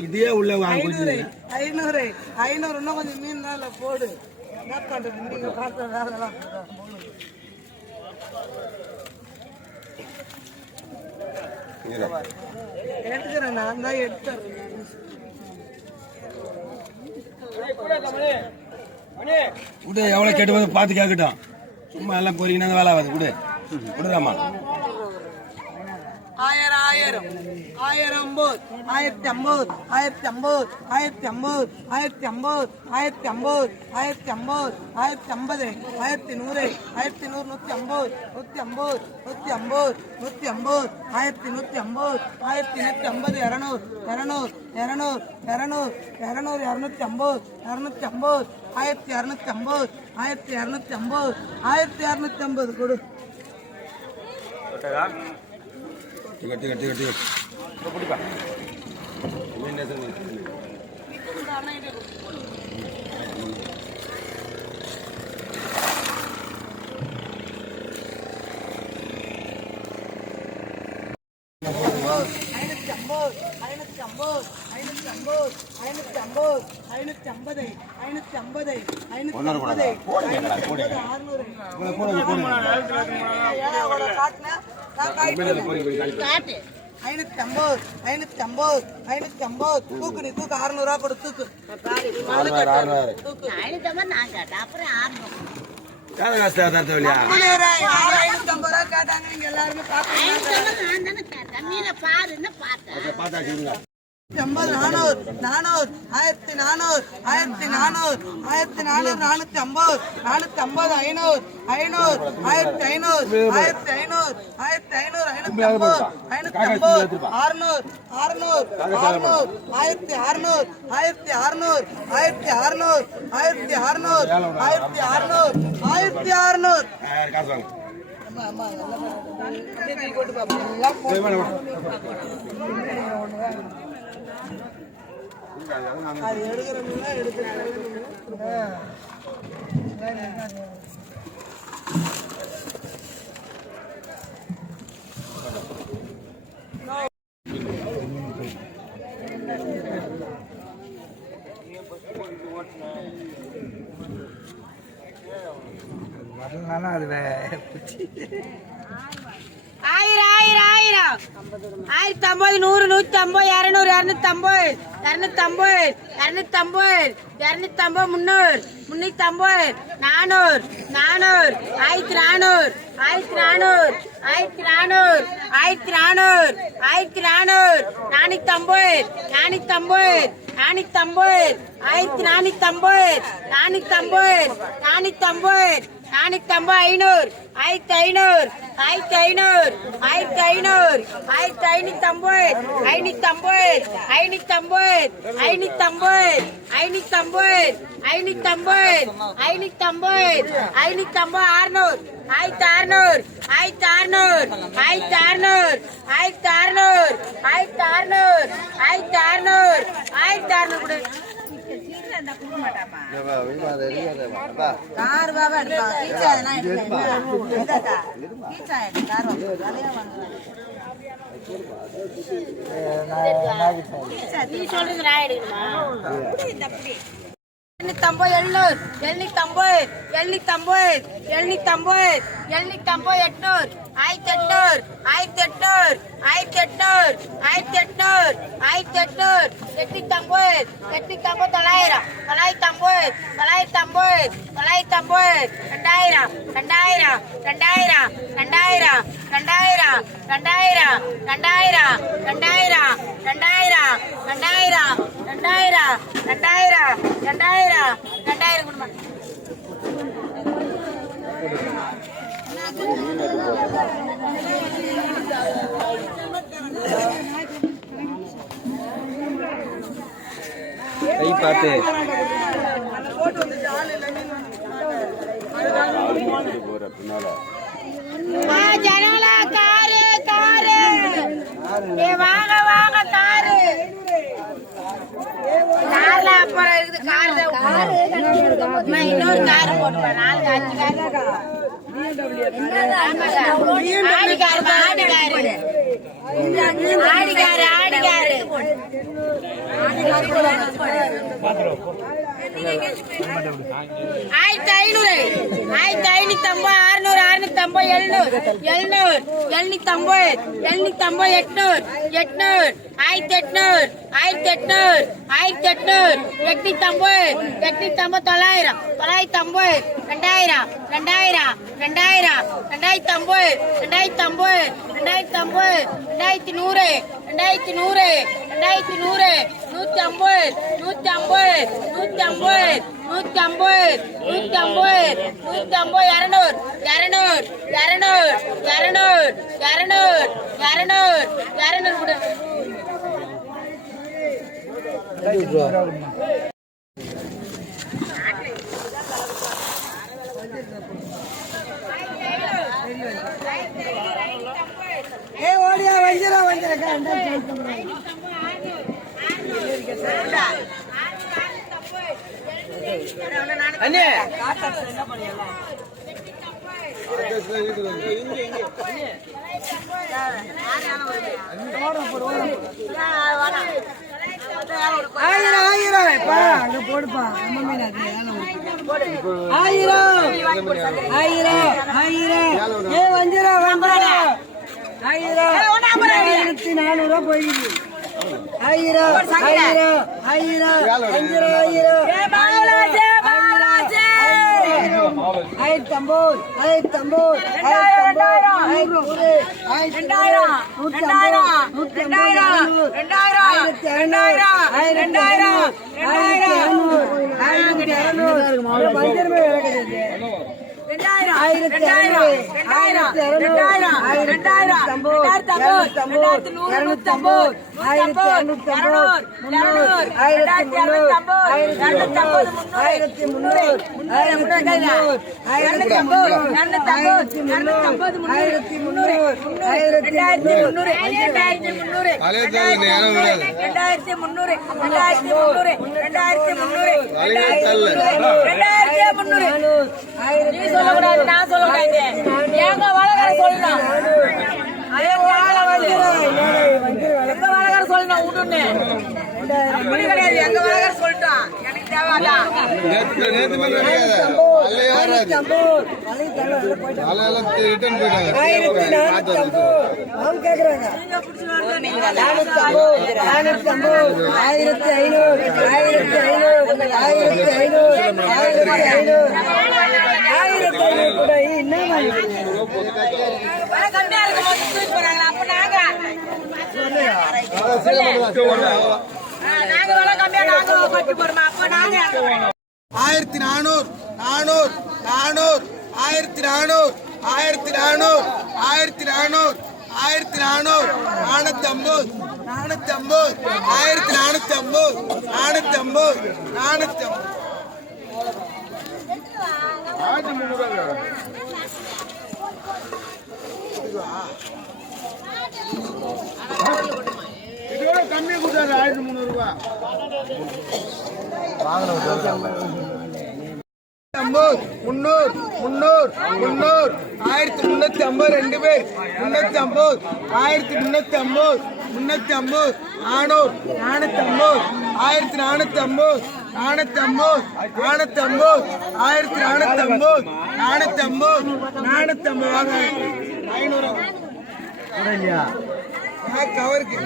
இதே உள்ள ஐநூறு ஐநூறு இன்னும் கொஞ்சம் மீன் தான் போடு. என்ன பண்றது? நீங்க பார்த்த நான் தான் எடுத்துறேன் விடு எவ்வளவு கேட்டு வந்து பார்த்து கேட்கட்டும். சும்மா எல்லாம் போறீங்கன்னா வேலை ஆகாது. விடு. விடுறாமா ஆயிரம் ஆயிரம். ஆயிரம் ஆயிரத்தி ஐம்பது ஆயிரத்தி ஐம்பது ஆயிரத்தி ஐம்பது ஆயிரத்தி ஐம்பது ஆயிரத்தி ஐம்பது ஆயிரத்தி ஐம்பது ஆயிரத்தி ஐம்பது ஆயிரத்தி நூறு ஆயிரத்தி நூறு நூற்றி ஐம்பது நூற்றி ஐம்பது நூற்றி ஐம்பது நூற்றி ஐம்பது ஆயிரத்தி நூற்றி ஐம்பது ஆயிரத்தி நூற்றி ஐம்பது இரநூறு இரநூறு இரநூறு இரநூறு இரநூறு இரநூத்தி ஐம்பது இரநூத்தி ஐம்பது ஆயிரத்தி இரநூத்தி ஐம்பது ஆயிரத்தி இரநூத்தி ஐம்பது ஆயிரத்தி இரநூத்தி ஐம்பது கொடு. ঠিক আছে ঠিক আছে ঠিক আছে ঠিক ஐநூத்தி ஐம்பது ஐநூத்தி ஐம்பது ஐநூற்றி ஐம்பது ஐநூற்றி ஐம்பது ஐநூற்றி ஐம்பது ஐநூற்றி ஐம்பது ஐநூற்றி ஐம்பது அறுநூறு. ஐநூத்தி ஐம்பது ஐநூத்தி ஐம்பது ஐநூத்தி ஐம்பது தூக்கு நீ தூக்கு அறுநூறுவா கொடு ஐம்பது நானூறு நானூறு ஆயிரத்தி நானூறு ஆயிரத்தி நானூறு ஆயிரத்தி நானூறு நானூத்தி ஐம்பது நானூத்தி ஐம்பது ஐநூறு ஐநூறு ஆயிரத்தி ஐநூறு ஆயிரத்தி ஐநூறு ஆயிரத்தி ஐநூறு ஐநூத்தி ஐம்பது ஐநூத்தி ஐம்பது அறுநூறு அறுநூறு அறுநூறு ஆயிரத்தி அறுநூறு ஆயிரத்தி அறுநூறு ஆயிரத்தி அறுநூறு ஆயிரத்தி அறுநூறு ஆயிரத்தி அறுநூறு ஆயிரத்தி அறுநூறு எல்லாம் அது எடுக்கிறதுனா எடுத்து வரலனாலும் அதுல ஆயிரம். இரநூத்தம்பது நூறு நூற்றம்பது இரநூறு இரநூத்தம்பது இரநூத்தம்பது இரநூத்தம்பது இரநூத்தம்பது முந்நூறு முந்நூற்றம்பது நானூறு நானூறு ஆயிரத்தி நானூறு ஆயிரத்தி நானூறு ஆயிரத்தி நானூறு ஆயிரத்தி நானூறு ஆயிரத்தி நானூறு நானூற்றம்பது நானூற்றம்பது நானூற்றம்பது ஆயிரத்தி நானூற்றம்பது நானூற்றம்பது நானூற்றம்பது நானூத்தி ஐம்பது ஐநூறு ஆயிரத்தி ஐநூறு ஆயிரத்தி ஐநூறு ஆயிரத்தி ஐநூறு ஆயிரத்தி ஐநூத்தி ஐம்பது ஐநூத்தி ஐம்பது ஐநூத்தி ஐம்பது ஐநூத்தி ஐம்பது ஐநூத்தி ஐம்பது ஐநூத்தி ஐம்பது ஐநூத்தி ஐம்பது ஐநூத்தி ஐம்பது அறுநூறு ஆயிரத்தி அறுநூறு ஆயிரத்தி அறுநூறு ஆயிரத்தி அறுநூறு ஆயிரத்தி அறுநூறு ஆயிரத்தி அறுநூறு ஆயிரத்தி அறுநூறு ஆயிரத்தி அறுநூறு கொடு கார் பாபா எண்ணித்தம்பது எழுநூறு எண்ணித்தம்பது எண்ணித்தம்பது எண்ணித்தம்பது எண்ணித்தம்பது எட்நூறு ஆயிரத்தி எட்டூர் ஆயிரத்தி எட்நூறு. ஆயிரத்தி எட்நூறு ஆயிரத்தி எட்நூறு ஆயிரத்தி எட்நூறு எட்நூத்தம்பது எட்நூத்தம்பது தொள்ளாயிரம் தொள்ளாயிரத்தி ஐம்பது தொள்ளாயிரத்தி ஐம்பது தொள்ளாயிரத்தி ஐம்பது ரெண்டாயிரம் ரெண்டாயிரம் ரெண்டாயிரம் ரெண்டாயிரம் ரெண்டாயிரம் ரெண்டாயிரம் ரெண்டாயிரம் ரெண்டாயிரம் ரெண்டாயிரம் ரெண்டாயிரம் ரெண்டாயிரம் ரெண்டாயிரம் ரெண்டாயிரம் ரெண்டாயிரம் குடும்பம் பின்னால பார்த்து. ஜனங்களா காரு காரு. வாங்க வாங்க காரு. கார்ல அப்புறம் இருக்குது கார்ல இன்னொரு கார் போட்டுப்பா நாலு அஞ்சு கார் ஆமாங்க. Audi car. ஆடிக்காரு ஆடிக்காரு. ஆயிரத்தி ஐநூறு. ஆயிரத்தி ஐநூத்தி ஐம்பது அறுநூறு அறுநூத்தி ஐம்பது எழுநூறு. எழுநூறு எழுநூத்தி ஐம்பது எழுநூத்தி ஐம்பது எட்நூறு எட்நூறு ஆயிரத்தி எட்நூறு ஆயிரத்தி எட்நூறு ஆயிரத்தி எட்நூறு எட்நூத்தி ஐம்பது எட்நூத்தி ஐம்பது தொள்ளாயிரம் தொள்ளாயிரத்தி ஐம்பது ரெண்டாயிரம் ரெண்டாயிரம் ரெண்டாயிரம் ரெண்டாயிரத்தி ஐம்பது ரெண்டாயிரத்தி ஐம்பது ரெண்டாயிரத்தி ஐம்பது ரெண்டாயிரத்தி நூறு ரெண்டாயிரத்தி நூறு ரெண்டாயிரத்தி நூறு நூத்தி ஐம்பது நூத்தி ஐம்பது நூத்தி ஐம்பது நூத்தி ஐம்பது நூத்தி ஐம்பது நூத்தி ஐம்பது இரநூறு இரநூறு இரநூறு இரநூறு இரநூறு இரநூறு இரநூறு கொடு. அண்ணே. ஆயிரம் ஆயிரம். அங்க போடுப்பா. நம்ம மீன் அது ஆயிரம். ஆயிரம் ஆயிரம். ஏ வஞ்சிரா வஞ்சிரா. ஆயிரம். ஆயிரத்தி நானூறு ரூபாய் போயிடுது. ஆயிரம் ஆயிரம் ஆயிரம். வஞ்சிரா ஆயிரம். ஆயிரத்தி ஐம்பது ஆயிரத்தி ஐம்பது ஆயிரத்தி ஐம்பது ஆயிரத்தி நூறு ஆயிரத்தி நூத்தி ஐம்பது ஆயிரத்தி ஐநூறு ஆயிரத்தி ஆயிரத்தி இரநூறாயிரம் ஆயிரத்தி ஐம்பது இரநூத்தி ஐம்பது இரநூத்தி ஐம்பது ஆயிரத்தி இரநூத்தி ஐம்பது முன்னூறு ஆயிரத்தி முன்னூறு ஆயிரத்தி முன்னூறு ஆயிரத்தி முன்னூறு ரெண்டாயிரத்தி முன்னூறு ரெண்டாயிரத்தி முன்னூறு ரெண்டாயிரத்தி முன்னூறு ரெண்டாயிரத்தி முன்னூறு ரெண்டாயிரத்தி முன்னூறு பழைய தள்ளு நீ சொல்லக்கூடாது நான் சொல்லக்கூடாது எங்க வழக்கார சொல்லணும் எங்க வழக்கார சொல்லணும் விட்டுன்னு அப்படி கிடையாது எங்க வழக்கார சொல்லிட்டோம் ஆயிரத்தி ஐநூறு ஆயிரத்தி ஐநூறு ஆயிரத்தி ஐநூறு ஆயிரத்தி ஐநூறு ஆயிரத்தி ஐநூறு கூட என்ன ஆயிரத்தி நானூறு நானூறு நானூறு ஆயிரத்தி நானூறு ஆயிரத்தி நானூறு ஆயிரத்தி நானூறு ஆயிரத்தி நானூறு நானூத்தி ஐம்பது நானூத்தி ஐம்பது ஆயிரத்தி நானூத்தி ஐம்பது நானூத்தி ஐம்பது நானூத்தி ஐம்பது. கம்மியாக கொடுத்தாரு ஆயிரத்தி முந்நூறுரூவா ஐம்பது முந்நூறு முந்நூறு முந்நூறு. ஆயிரத்தி முந்நூற்றி ஐம்பது ரெண்டு பேர். முந்நூற்றி ஐம்பது ஆயிரத்தி முந்நூற்றி ஐம்பது முந்நூற்றி ஐம்பது நானூறு நானூற்றி ஐம்பது ஆயிரத்தி நானூற்றி ஐம்பது நானூற்றி ஐம்பது நானூற்றி ஐம்பது ஆயிரத்தி நானூற்றி ஐம்பது நானூற்றி ஐம்பது நானூற்றி ஐம்பது ஐநூறு. கவருக்கு